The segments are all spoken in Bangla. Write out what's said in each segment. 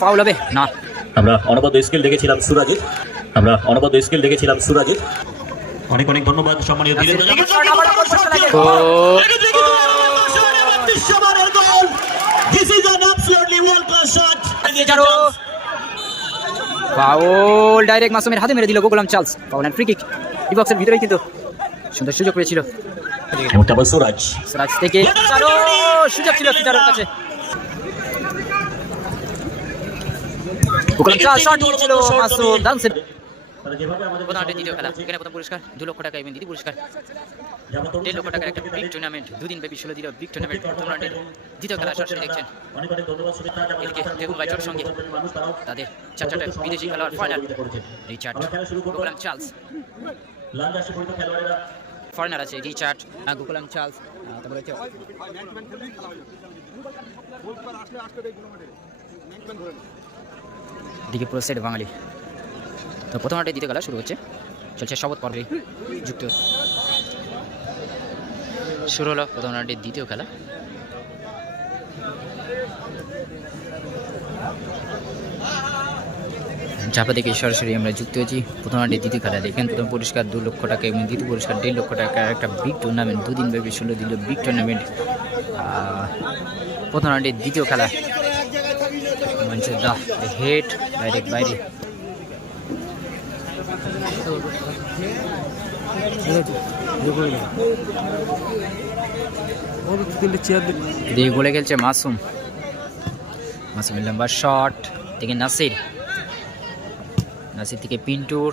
ফাউল হবে না। আমরা অনবদ্য স্কিল দেখেছিলাম সুরাজিৎ, অনেক অনেক ধন্যবাদ সম্মানীয় ফাউল ডাইরেক্ট মাসুমের হাতে মেরে দিল Gokulam Charles. Foul and free kick. ডিবক্সের ভিতরেই কিন্তু সুন্দর সুযোগ পেয়েছিল সুরাজ থেকে, সুযোগ ছিল ফিটারের কাছে। গোকুলাম চার্লস শট নিয়েছিল মাসুম ডান্সের। প্রথম দ্বিতীয় খেলা, এখানে প্রথম পুরস্কার 2 লক্ষ টাকা এবং দ্বিতীয় পুরস্কার 1.5 লক্ষ টাকার একটা বিগ টুর্নামেন্ট। দুদিন ব্যাপী 16 দিনের বিগ টুর্নামেন্ট। প্রথম রাউন্ডের দ্বিতীয় খেলা সরাসরি দেখছেন। এদিকে দেখুন বাইচোর সঙ্গে তাদের 4টা বিদেশি খেলোয়াড় final. Richard, Gokulam Charles, foreigner আছে রিচার্ড, গোকুলাম চার্লস, তারপরে এদিকে পুরো সেট বাঙালি। তো প্রথম রাউন্ডের দ্বিতীয় খেলা শুরু হচ্ছে, চলছে শপথ পর্বে যুক্ত। শুরু হলো প্রথম রাউন্ডের দ্বিতীয় খেলা। ঝাপা থেকে সরাসরি আমরা যুক্ত হয়েছি প্রথম রাউন্ডের দ্বিতীয় খেলা। দেখেন প্রথম পুরস্কার 2 লক্ষ টাকা এবং দ্বিতীয় পুরস্কার 1.5 লক্ষ টাকার একটা বিগ টুর্নামেন্ট। দুদিন ব্যাপী 16 দিনের বিগ টুর্নামেন্ট। প্রথম রাউন্ডের দ্বিতীয় খেলা হেড ডাইরেক্ট বাইরে। দিয়ে গোলে খেলছে মাসুম। মাসুমের লম্বা শট থেকে নাসির থেকে পিন্টুর,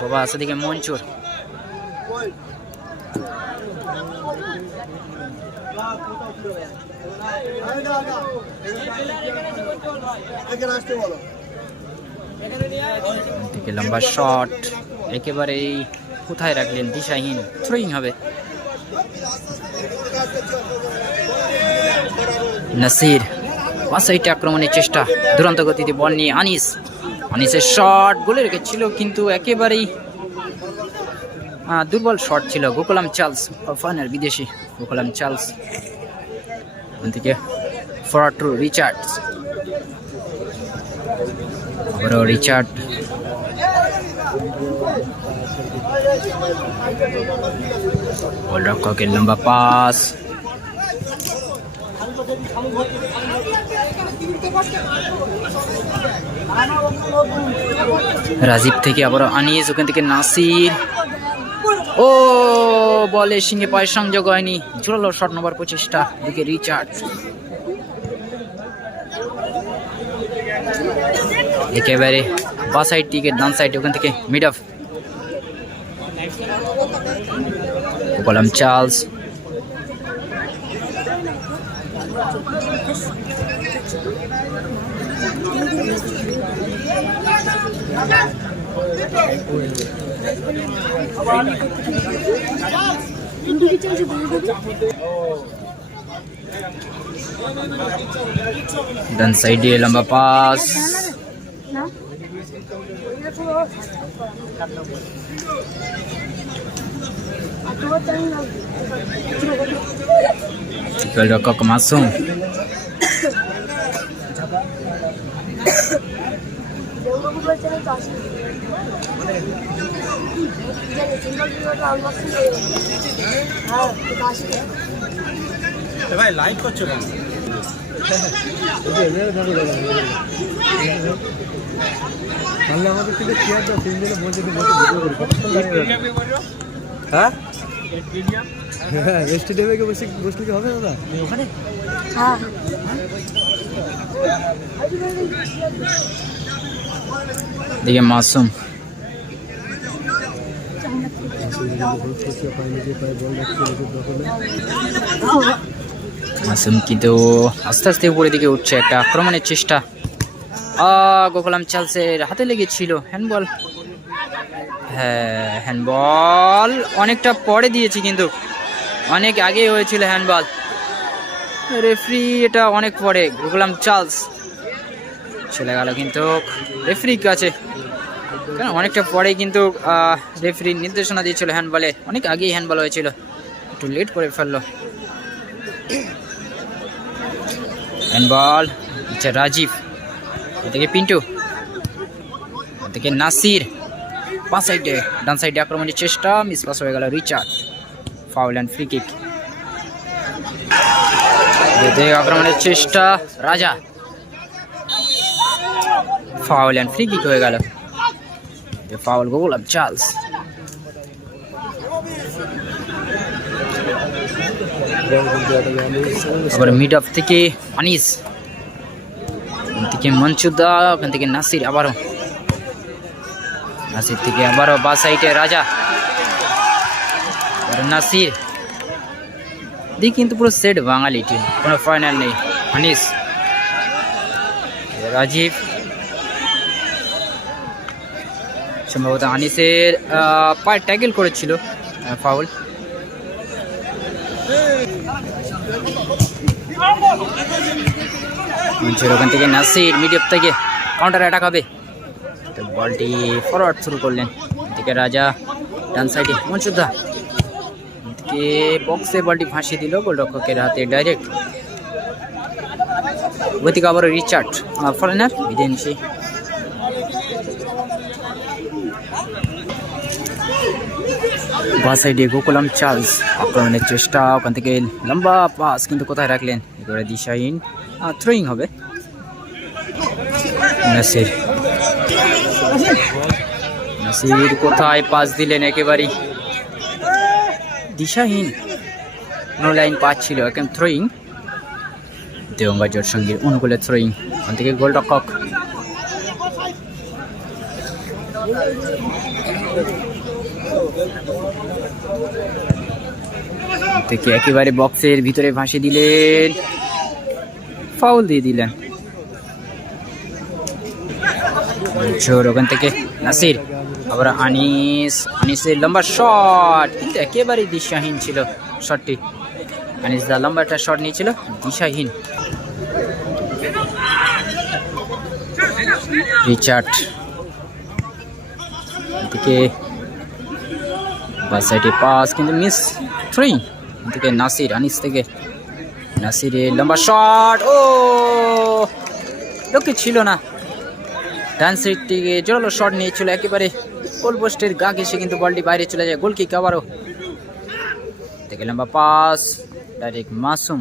বাবা আছে দিকে মঞ্চুর। থেকে লম্বা শট একেবারেই কোথায় রাখলেন, দিশাহীন, থ্রোয়িং হবে। নাসির পাশাইটে আক্রমণের চেষ্টা, দুরন্ত গতিতে বল নিয়ে আনিসের শট গোলে রেখেছিল কিন্তু একেবারেই দুর্বল শট ছিল। গোকুলাম চার্লস ফাইনাল বিদেশি গোকুলাম চার্লস থেকে ফরওয়ার্ড টু রিচার্ডস, আবারও রিচার্ড, গোলরক্ষকের লম্বা পাস, রাজীব থেকে আবারও আনিস, ওখান থেকে নাসির, ও বলে সিংহে পায়ের সংযোগ হয়নি, ঝুলালো শট নম্বর 25টা। দিকে রিচার্ড, একেবারে বা সাইড থেকে ডান সাইড, ওখান থেকে মিড অফ গোকুলাম চার্লস, ডান সাইডে লম্বা পাস, গোলরক্ষক মাসুম, ভাই লাইক করছো কেন? আমাদের থেকে চেয়ার দাও, তিনজনে বলছে হ্যাঁ স্টেডিয়ামে বসলে কি হবে দাদা ওখানে? দিকে মাসুম, মাসুম কিন্তু আস্তে আস্তে উপরের দিকে উঠছে, একটা আক্রমণের চেষ্টা, গোকুলাম চার্লসের হাতে লেগেছিল। হ্যান্ডবল, হ্যাঁ হ্যান্ডবল অনেকটা পরে দিয়েছি কিন্তু অনেক আগে হয়েছিল হ্যান্ডবল। রেফারি এটা অনেক পরে, গোকুলাম চার্লস চলে গেল কিন্তু রেফারির কাছে, কারণ অনেকটা পরে কিন্তু রেফারি নির্দেশনা দিয়েছিল হ্যান্ডবলে, অনেক আগেই হ্যান্ডবল হয়েছিল, একটু লেট করে ফেললো। হ্যান্ডবল আচ্ছা রাজীব, এদিকে পিন্টু, এদিকে নাসির, বাঁ সাইডে ডান সাইডে আক্রমণের চেষ্টা, মিস পাস হয়ে গেল Richard, foul and free kick. আক্রমণের চেষ্টা রাজা, ফাউল অ্যান্ড ফ্রি কিক হয়ে গেল, ফাউল গোলাম চার্লস। আবার মিড অফ থেকে আনিস, ওখান থেকে মনসুদা, ওখান থেকে নাসির, আবারও নাসির থেকে আবারও বা সাইডে রাজা, নাসির দিক কিন্তু পুরো সেট বাঙালি টিম, কোনো ফাইনাল নেই। আনিস, রাজীব, সম্ভবত আনিসের পায়ে ট্যাকেল করেছিল, ফাউল। ওখান থেকে নাসির মিডিয়াম থেকে কাউন্টার অ্যাটাক হবে, তো বলটি ফরওয়ার্ড শুরু করলেন। থেকে রাজা ডান সাইডে মনসুদা, থেকে বক্সে বলটি ফাঁসিয়ে দিল গোলরক্ষকের হাতে ডাইরেক্ট। ওদিকে আবার রিচার্ড, ফরেনার বিদেশি, বাঁ সাইডে গোকুলাম চার্লস, আক্রমণের চেষ্টা, ওখান থেকে লম্বা পাস কিন্তু কোথায় রাখলেন, এবারে দিশাহীন, থ্রোয়িং হবে। নাসির, নাসির কোথায় পাস দিলেন, একেবারেই দিশাহীন, নো লাইন পাস ছিল, এখন থ্রোয়িং। দেওঙ্গা জোর সঙ্গীর অনুকূলে থ্রোয়িং, ওখান থেকে গোলরক্ষক থেকে একেবারে বক্সের ভিতরে ভাসিয়ে দিলেন, ফাউল দিয়ে দিলেন। ওখান থেকে নাসির, আবার আনিস, আনিসের লম্বা শট, কিন্তু একেবারেই দিশাহীন ছিল শটটি। আনিস দা লম্বা একটা শট নিয়েছিল, দিশাহীন। রিচার্ড থেকে বাঁ সাইডে পাস কিন্তু মিস, থ্রি থেকে নাসির, আনিস থেকে নাসিরের লম্বা শট, ও লোকে ছিল না, ডান সাইড থেকে জোরালো শট নিয়েছিল, একেবারে গোল পোস্টের গা ঘেসে কিন্তু বলটি বাইরে চলে যায়, গোল কিক আবারও। থেকে লম্বা পাস ডাইরেক্ট মাসুম,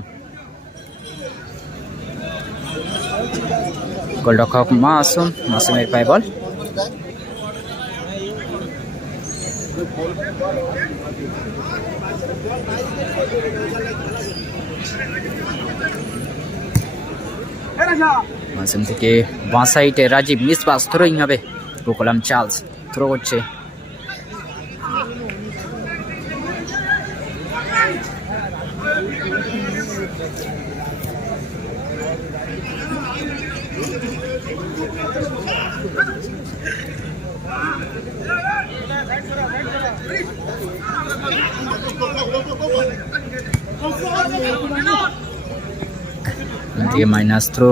গোলরক্ষক মাসুম, মাসুমের পায়ে বল। মাসুম থেকে বাঁ সাইডে রাজীব, মিস পাস, থ্রোইং হবে, গোকুলাম চার্লস থ্রো করছে, মাইনাস থ্রো।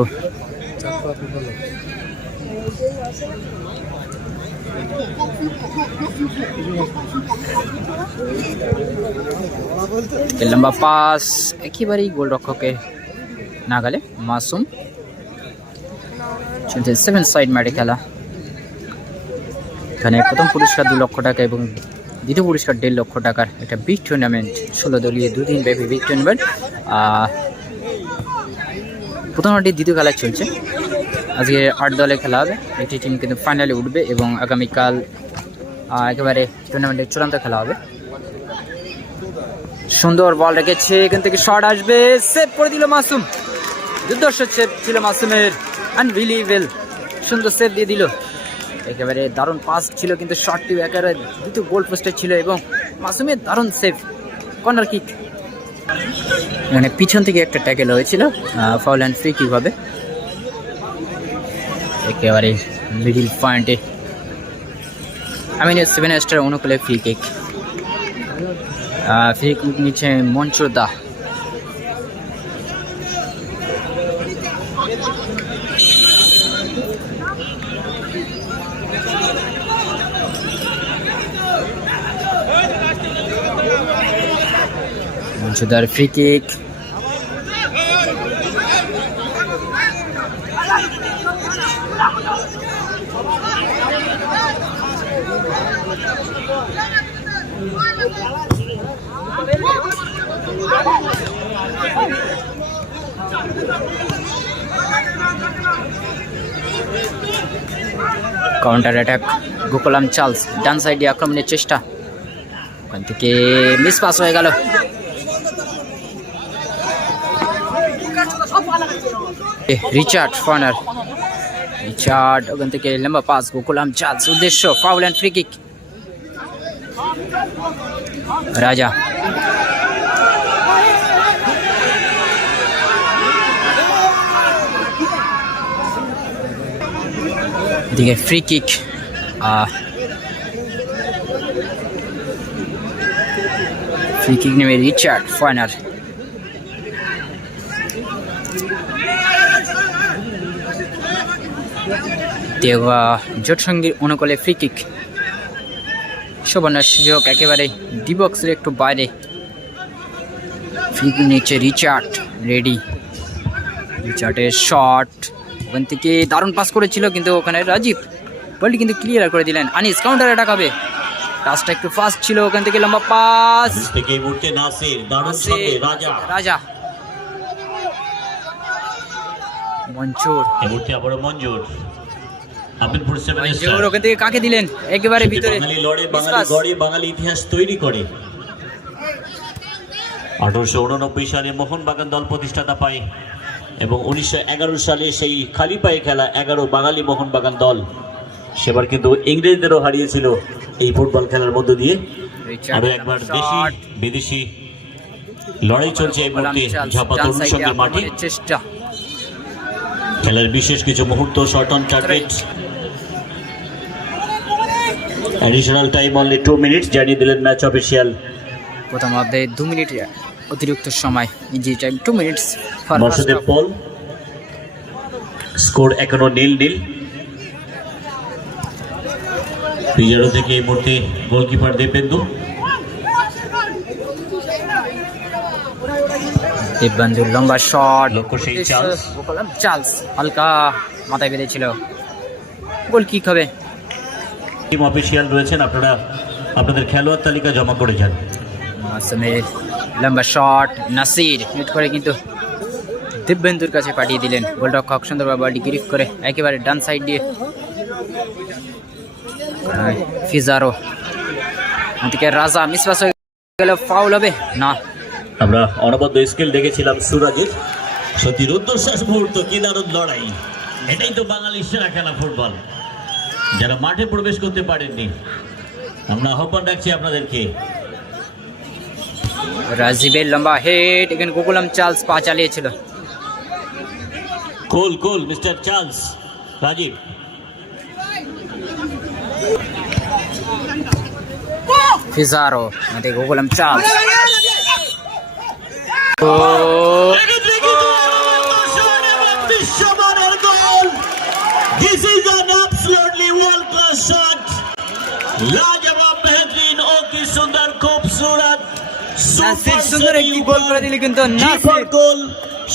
লম্বা পাস একেবারেই গোলরক্ষকের নাগালে, মাসুম। চলছে 7 সাইড ম্যাটে খেলা, এখানে প্রথম পুরস্কার 2 লক্ষ টাকা এবং দ্বিতীয় পুরস্কার 1.5 লক্ষ টাকার একটা বিগ টুর্নামেন্ট, 16 দলীয় 2 দিন ব্যাপী বিগ টুর্নামেন্ট। প্রথম রাউন্ডে দ্বিতীয় খেলা চলছে, আজকে 8 দলে খেলা হবে, একটি টিম কিন্তু ফাইনালে উঠবে এবং আগামীকাল একেবারে টুর্নামেন্টের চূড়ান্ত খেলা হবে। সুন্দর বল রেখেছে, এখান থেকে শট আসবে, সেভ করে দিল মাসুম, দুর্ধর্ষ সেভ ছিল মাসুমের, আনবিলিভেবল, সুন্দর সেভ দিয়ে দিল, একেবারে দারুণ পাস ছিল, কিন্তু শটটি একেবারে দ্বিতীয় গোল পোস্টে ছিল এবং মাসুমের দারুণ সেভ, কর্নার কিক। এখানে পিছন থেকে একটা ট্যাকেল হয়েছিল, ফাউল অ্যান্ড ফ্রি কিক হবে, একেবারে মিডিল পয়েন্টে আমিনের 7 স্টার অনুকূলে ফ্রি কিক। ফ্রি কিক নিচে মনসুদা, মনসুদার free kick, counter attack Gokulam Charles, ডান সাইডে আক্রমণের চেষ্টা, ওখান থেকে মিস পাস হয়ে গেল। রিচার্ড ফার্নার, রিচার্ড ওখান থেকে লম্বা পাস, গোকুলাম চার্লস উদ্দেশ্য ফাউল অ্যান্ড ফ্রি কিক। রাজা দিকে ফ্রি কিক, ফ্রি কিক নেবে রিচার্ড ফার্নার। দেওয়া জোট সঙ্গীর অনুকূলে ফ্রি কিক, সুবর্ণের সুযোগ একেবারে ডি বক্সের একটু বাইরে। ফ্রি কিক নিচ্ছে রিচার্ড, রেডি, রিচার্ডের শট, ওখান থেকে দারুণ পাস করেছিল কিন্তু ওখানে রাজীব বলটি কিন্তু ক্লিয়ার করে দিলেন। আনিস কাউন্টার অ্যাটাক হবে, টাচটা একটু ফাস্ট ছিল, ওখান থেকে লম্বা পাস থেকে এই মুহূর্তে নাসির, দারুণ শটে রাজা, রাজা মঞ্জুর, এই মুহূর্তে আবারও মঞ্জুর, আবিলপুর সেভেন স্টার, মঞ্জুর ওখান থেকে কাকে দিলেন একেবারে ভিতরে। বাঙালি লড়ে, বাঙালি গড়ে, বাঙালি ইতিহাস তৈরি করে। 1889 সালে মোহনবাগান দল প্রতিষ্ঠাতা পায় এবং 1911 সালে সেই খালি পায়ে খেলা 11 বাঙালি মোহনবাগান দল সেবার কিন্তু ইংরেজদেরও হারিয়েছিল এই ফুটবল খেলার মধ্য দিয়ে। আরো একবার দেশি বিদেশি লড়াই চলছে এই মুহূর্তে ঝাপা তরুণ সঙ্গের মাঠে। চেষ্টা, খেলার বিশেষ কিছু মুহূর্ত, short on target, additional time only 2 minutes জানিয়ে দিলেন ম্যাচ অফিসিয়াল। প্রথম অর্ধে 2 মিনিট অতিরিক্ত সময়, ইঞ্জি টাইম 2 মিনিটস। বাসুদেব পল, স্কোর এখনো 0-0। পিজারো থেকে এই মুহূর্তে গোলকিপার দেবেন্দু, দেববন্ধুর লম্বা শট, লক্ষ্য সেই চার্লস, চার্লস হালকা মাথায় বেঁধেছিল, গোল কিক হবে। টিম অফিসিয়াল রয়েছেন, আপনারা আপনাদের খেলোয়াড় তালিকা জমা করে যান। মাসুমের লম্বা শট, নাসির হিট করে কিন্তু দিব্যেন্দুর কাছে পাঠিয়ে দিলেন। গোলরক্ষক সুন্দরভাবে বলটি গ্রিপ করে একেবারে ডান সাইড দিয়ে ফিজারো, ওদিকে রাজা মিস পাস হয়ে গেল, ফাউল হবে না। আমরা অনবদ্য স্কিল দেখেছিলাম সুরাজের, সত্যি রুদ্ধশ্বাস মুহূর্ত, কি দারুণ লড়াই। এটাই তো বাঙালির সেরা খেলা ফুটবল, যারা মাঠে প্রবেশ করতে পারেননি আমরা আহ্বান রাখছি আপনাদেরকে। রাজীবের লম্বা হেড, এখানে গোকুলাম চার্লস পা চালিয়েছিল। কোল কোল মিস্টার চার্লস, রাজীব ফিজারো, ওদিকে Gokulam Charles, This is an absolutely world-class shot. लाजवाब, बेहतरीन और की सुंदर खूबसूरत নাসির সুন্দর একটি গোল করে দিল কিন্তু নাসির। গোল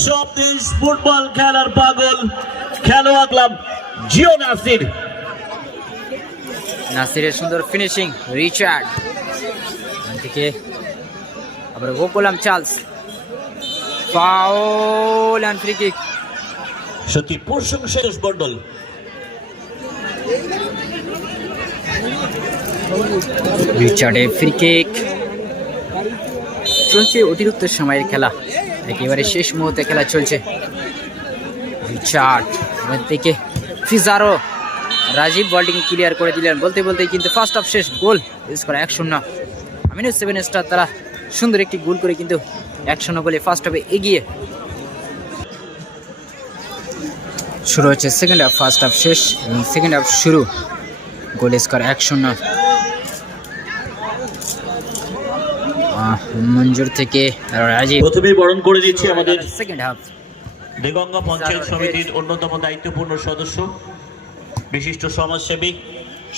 সব দেশ ফুটবল খেলার পাগল খেলোয়াড় ক্লাব জিও নাসির। নাসিরের সুন্দর ফিনিশিং, রিচার্ড থেকে আবার Gokulam Charles, foul and free kick. সত্যি প্রশংসা মন্ডল। রিচার্ডের ফ্রি কিক, চলছে অতিরিক্ত সময়ের খেলা, একেবারে শেষ মুহূর্তে খেলা চলছে। রিচার্ড থেকে ফিজারো, রাজীব বলটিং ক্লিয়ার করে দিলেন, বলতে বলতেই কিন্তু ফার্স্ট হাফ শেষ, গোল স্কোর 1-0। আমিনুস সেভেন স্টার তারা সুন্দর একটি গোল করে কিন্তু 1-0 গোলে ফার্স্ট হাফে এগিয়ে। শুরু হচ্ছে সেকেন্ড হাফ, ফার্স্ট হাফ শেষ এবং সেকেন্ড হাফ শুরু, গোল স্কোর 1-0। মঞ্জুর থেকে রাজীব প্রথমেই বরণ করে দিচ্ছি আমাদের সেকেন্ড হাফ। দেগঙ্গা পঞ্চায়েত সমিতির অন্যতম দায়িত্বপূর্ণ সদস্য, বিশিষ্ট সমাজসেবী,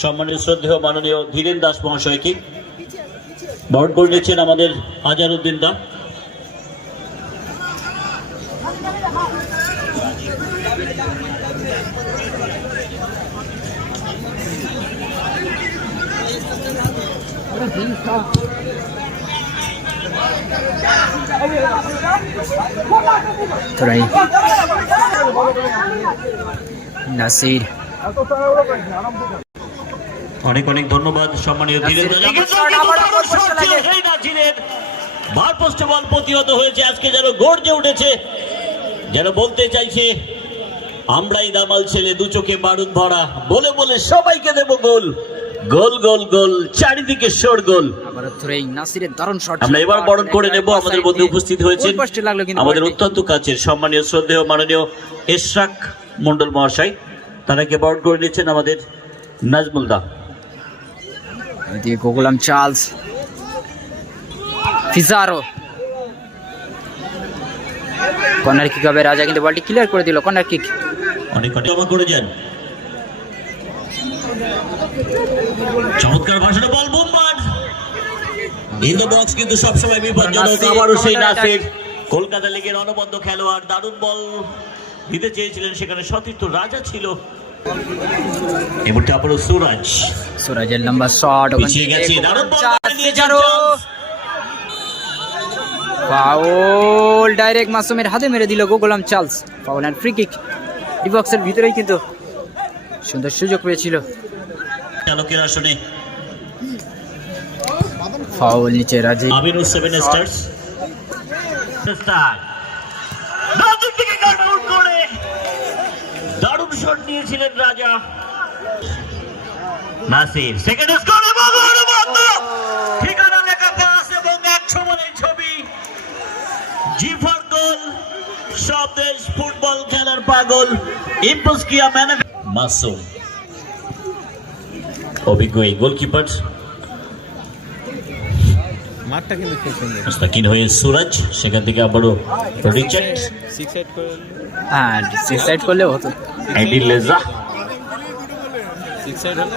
সম্মানীয় শ্রদ্ধেয় মাননীয় ধীরেন দাস মহাশয়কে বরণ করে নিচ্ছেন আমাদের আজারউদ্দিন দা। থোড়াই নাসির অনেক অনেক ধন্যবাদ সম্মানীয় ধীরেন্দ্র। বার পোস্টে বল প্রতিহত হয়েছে, আজকে যেন গর্জে উঠেছে, যেন বলতে চাইছে আমরাই দামাল ছেলে, দু চোখে বারুদ ভরা, বলে বলে সবাইকে দেব গোল, গোল গোল গোল, চারিদিকে শোর গোল। আবার থোড়াই নাসিরের দারুণ শট। আমরা এবার বরণ করে নেব। আমাদের মধ্যে উপস্থিত হয়েছে আমাদের বলটি। অত্যন্ত কাছের সম্মানীয় শ্রদ্ধেয় মাননীয় এশরাক মন্ডল মহাশয়, তারাকে বরণ করে নিচ্ছেন আমাদের নাজমুল দা। এদিকে গোকুলাম চার্লস, ফিজারো কর্নার কিক হবে। রাজা কিন্তু বলটি ক্লিয়ার করে দিল, কর্নার কিক। অনেক অনেক ক্ষমা করে যান। চমৎকার ভাষণে বল বোমবার ইন দ্য বক্স, কিন্তু সবসময় বিপজ্জনক। আবারও সেই নাসির, কলকাতা লিগের অনবদ্য খেলোয়াড়, দারুণ বল দিতে চেয়েছিলেন, সেখানে সতীর্থ রাজা ছিল। এবারটা আবারও সুরাজ, সুরাজের লম্বা শট, পিছিয়ে গেছে, দারুণ বল নিয়ে ফিজারো ফাউল, ডাইরেক্ট মাসুমের হাতে মেরে দিল Gokulam Charles. Foul and free kick. D বক্সের ভিতরেই কিন্তু সুন্দর সুযোগ পেয়েছিল। চালকের আসনে ফাউল নিচে Rajib. Aminur seven stars star নতুন থেকে কাটআউট করে দারুণ শট নিয়েছিলেন রাজা। নাসির সেকেন্ড স্কোর এবং অনুবন্ধ ঠিকানা লেখা পাস এবং 100 বলের ছবি। জিফার গোল, সব দেশ ফুটবল খেলার পাগল, ইম্পোজ কিয়া ম্যান মাসুম, অভিজ্ঞ এই গোলকিপার মাঠটা কিন্তু খুব সুন্দর। মুস্তাকিন হয়ে সুরাজ, সেখান থেকে আবারও রিচার্ড, সিক্স সাইড করে হ্যাঁ, সিক্স সাইড করলেও হতো। এডি লেজা, সিক্স সাইড হলে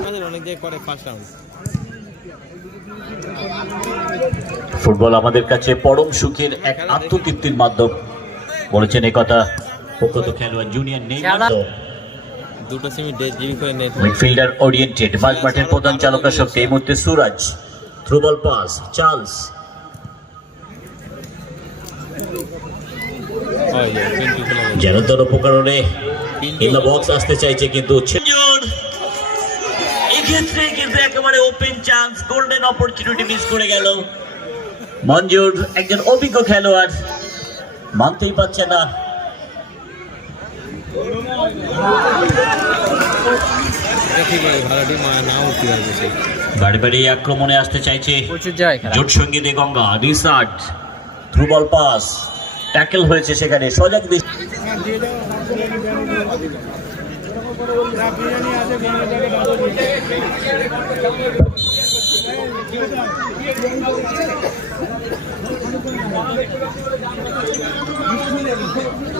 আমাদের অনেক জায়গায় করে ফার্স্ট রাউন্ড। ফুটবল আমাদের কাছে পরম সুখের এক আত্মতৃপ্তির মাধ্যম, বলেছেন একথা প্রখ্যাত খেলোয়াড় জুনিয়র নেইমার। দুটো সেমি ডেট জিবি করে নেট মিডফিল্ডার ওরিয়েন্টেড, মাঝ মাঠের প্রধান চালকের শক্তি এই মুহূর্তে সুরাজ, থ্রু বল পাস চার্লস, হয় যায় 20 খেলা গেল। যেন তোর উপকরণে ইন দ্য বক্স আসতে চাইছে, কিন্তু এক্ষেত্রে কিন্তু একেবারে open chance, golden opportunity miss করে গেল। মঞ্জুর একজন অভিজ্ঞ খেলোয়াড়, মানতেই পারছে না। এটা ঠিক আছে, ভালো টিম নাও উঠতে পারবে সে। বাড়ি বাড়ি আক্রমণে আসতে চাইছে প্রচুর যায় খেলা। জোট সঙ্গীতে Ganga, resort, through ball pass, tackle হয়েছে সেখানে সজাগ দৃষ্টি।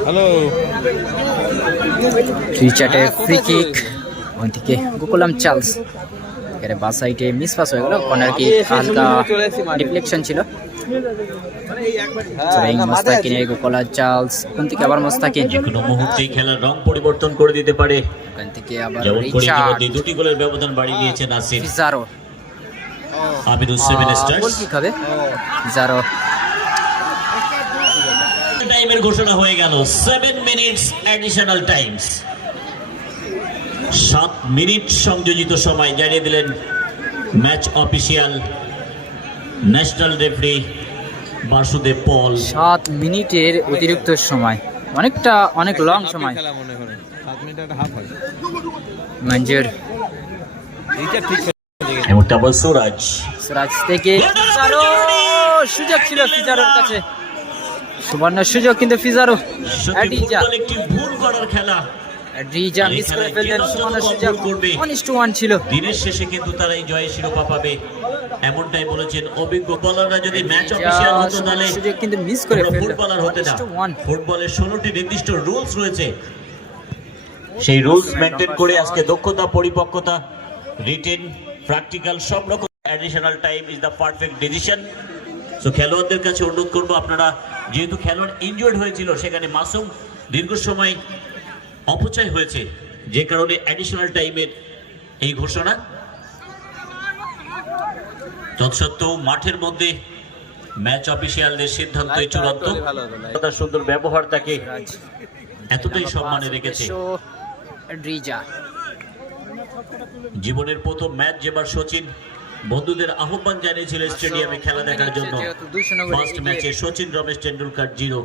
হ্যালো, রিচার্ডের ফ্রি কিক, ওইদিকে গোকুলাম চার্লস এর বাঁ সাইডে মিস পাস হয়ে গেল। কর্নার কিক হালকা ডিফ্লেকশন ছিল। মুস্তাকিনের গোকুলাম চার্লস, ওখান থেকে আবার মুস্তাকিন, যে কোনো মুহূর্তেই খেলার রং পরিবর্তন করে দিতে পারে, ওখান থেকে আবার যেমন করে রিচার্ড, ইতিমধ্যে দুটি গোলের ব্যবধান বাড়িয়ে দিয়েছে Nasir. Fijaro, Aminur seven stars. Goal kick হবে। ফিজারো টাইমের ঘোষণা হয়ে গেল, 7 মিনিটস অ্যাডিশনাল টাইমস, 7 মিনিট সংযোজিত সময় জানিয়ে দিলেন match official national referee Basudeb Pal. 7 মিনিটের অতিরিক্ত সময়, অনেক লং সময়। খেলা মনে করেন 7 মিনিট একটা হাফ হয়। মঞ্জুর, এইটা ঠিক এমন আবার সুরাজ, সুরাজ থেকে ফিজারো, সুযোগ ছিল ফিজারোর কাছে, সুবর্ণ সুযোগ, কিন্তু ফিজারো অ্যাডিজা একটি ভুল করার খেলা, অ্যাডিজা মিস করে ফেললেন। সুবর্ণ সুযোগ, 1-1 ছিল। দিনের শেষে কিন্তু তারা এই জয়ের শিরোপা পাবে, এমনটাই বলেছেন অভিজ্ঞ বলাররা। যদি ম্যাচ অফিসিয়াল হতো তাহলে সুযোগ কিন্তু মিস করে ফেললেন। ফুটবলার হতে না। 1-1 ফুটবলের 16টি নির্দিষ্ট রুলস রয়েছে, সেই রুলস মেনটেন করে আজকে দক্ষতা, পরিপক্কতা, রিটেন, প্র্যাকটিক্যাল সব রকম additional time is the perfect decision. So খেলোয়াড়দের কাছে অনুরোধ করবো, আপনারা যেহেতু খেলোয়াড় ইনজুর্ড হয়েছিল, সেখানে মাসুম দীর্ঘ সময় অপচয় হয়েছে, যে কারণে অ্যাডিশনাল টাইমের এই ঘোষণা। তৎসত্ত্বেও মাঠের মধ্যে ম্যাচ অফিসিয়ালদের সিদ্ধান্তই চূড়ান্ত। তার সুন্দর ব্যবহার তাকে এতটাই সম্মানে রেখেছে। ড্রিজা জীবনের প্রথম ম্যাচ যেবার সচিন বন্ধুদের আহ্বান জানিয়েছিল স্টেডিয়ামে খেলা দেখার জন্য। ফার্স্ট ম্যাচে সচিন রমেশ টেন্ডুলকার 0,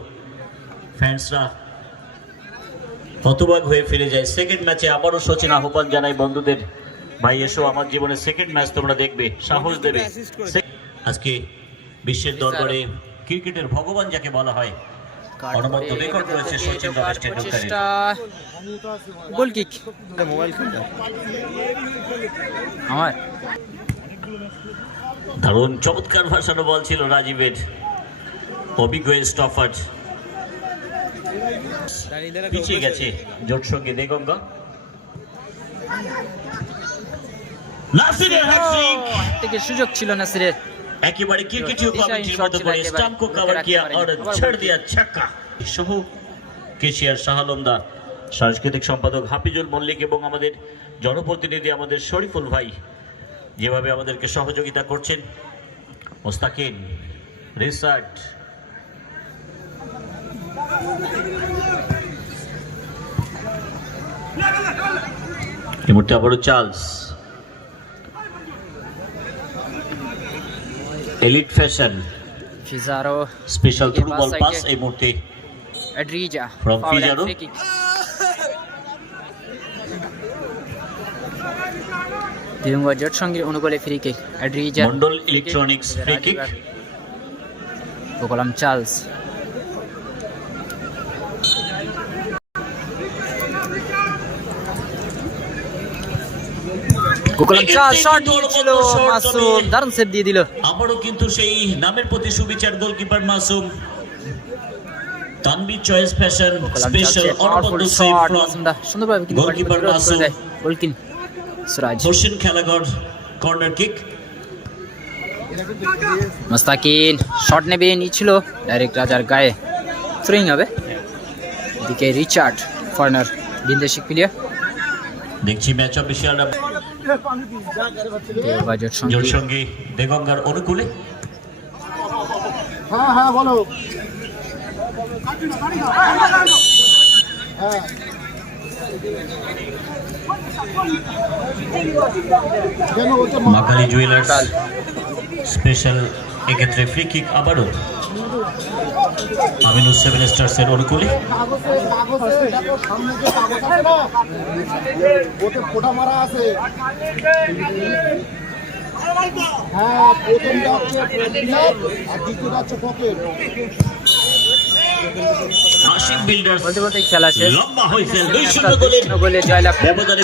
ফ্যান্সরা হতবাক হয়ে ফিরে যায়। সেকেন্ড ম্যাচে আবারও সচিন আহ্বান জানায় বন্ধুদের, ভাই এসো, আমার জীবনের সেকেন্ড ম্যাচ তোমরা দেখবে, সাহস দেবে। আজকে বিশ্বের দরবারে ক্রিকেটের ভগবান যাকে বলা হয়, অনবদ্য রেকর্ড রয়েছে সচিন রমেশ টেন্ডুলকারের। গোল কিক আমার দারুণ চমৎকার ভাষানো বল ছিল রাজীবের, অভিজ্ঞ স্টফার পিছিয়ে গেছে জোট সঙ্গে দেগঙ্গা। নাসিরের হ্যাট্রিক, থেকে সুযোগ ছিল নাসিরের। একেবারে ক্রিকেটীয় কমেন্ট্রির মতো করে স্টাম্প কো কভার কিয়া और छड़ दिया ছক্কা। সহ কেশিয়ার শাহালমদার, সাংস্কৃতিক সম্পাদক হাফিজুল মল্লিক এবং আমাদের জনপ্রতিনিধি আমাদের শরীফুল ভাই যেভাবে আমাদেরকে সহযোগিতা করছেন। মোস্তাকিন, রিসার্ট, এই মুহূর্তে আবারও Charles, elite fashion, Fijaro special through ball pass এই মুহূর্তে ড্রিজা From Fijaro. দিলুঙ্গা জোট সঙ্গে অনুকূলে ফ্রি কিক। ড্রিজা Mondal electronics free kick. Gokulam Charles Gokulam Charles shot দিয়েছিল, মাসুম দারুণ সেভ দিয়ে দিল। আবারও কিন্তু সেই নামের প্রতি সুবিচার goalkeeper Masum. Tanvir choice fashion special অনবদ্য সেভ ফ্রম সুন্দরভাবে কিন্তু গোলকিপার মাসুম। গোলকিন সুরাজ হোসেন খেলাঘর কর্নার কিক। মুস্তাকিন শট নেবে নিয়েছিল, ডাইরেক্ট রাজার গায়ে থ্রোইং হবে। এদিকে রিচার্ড কর্নার, বিন্দেশিক প্লেয়ার। দেখছি ম্যাচ অফিসিয়ালরা দেওবাজের জোর সঙ্গে সঙ্গে দেগঙ্গার অনুকূলে। হ্যাঁ হ্যাঁ বলো। মাকালি জুয়েলার্স স্পেশাল এক্ষেত্রে ফ্রি কিক আবারও আমিনুস সেভেন স্টার্সের অনুকূলে। ফোটা মারা আছে। হ্যাঁ, প্রথমটা হচ্ছে আর দ্বিতীয়টা হচ্ছে পকেট। আশিক বিল্ডার্স বলতে বলতে খেলা শেষ। লম্বা হয়েছে 2-0 গোলে গোলে জয়লাভ। ব্যবধানে